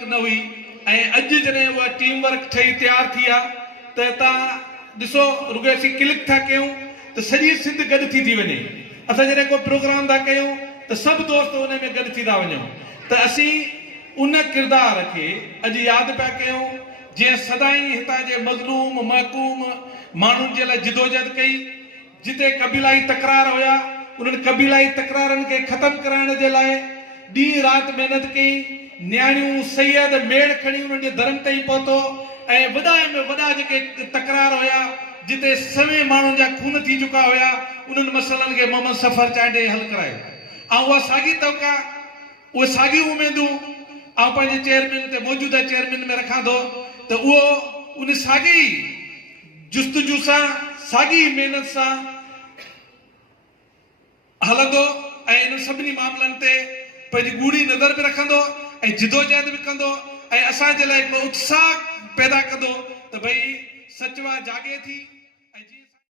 वर्क न हुई ऐं अॼु जॾहिं उहा टीम वर्क ठही तैयार थी आहे त तव्हां ॾिसो रुॻो असीं क्लिक था कयूं त सॼी सिंध गॾु थी वञे। असां जॾहिं को प्रोग्राम था कयूं त सभु दोस्त उन में गॾु थी था वञूं त असीं उन किरदार खे अॼु यादि पिया कयूं जीअं सदाई हितां जे मज़लूम महकूम माण्हुनि जे लाइ जिदोजहद कई। जिते कबीलाई तकरार हुया उन्हनि कबीलाई तकरारनि खे ख़तमु कराइण जे लाइ ॾींहुं राति महिनत कई। न्याणियूं सैयद मेड़ खणी उन्हनि जे धर्म ताईं पहुतो ऐं वॾा में वॾा जेके तकरार हुया जिते सवे माण्हुनि जा खून थी चुका हुया उन्हनि मसइलनि खे मोहम्मद सफ़र चांडे हल करायो। ऐं उहा साॻी तवका उहे साॻियूं उमेदूं ऐं पंहिंजे चेयरमैन ते मौजूदा चेयरमैन में रखां थो त उहो उन साॻी जुस्तजू सां साॻी महिनत सां हलंदो ऐं इन सभिनी मामलनि ते पंहिंजी गूढ़ी नज़र बि रखंदो ऐं जिदोजहद बि कंदो ऐं असांजे लाइ हिकिड़ो उत्साह पैदा कंदो त भई सचवा जागे थी।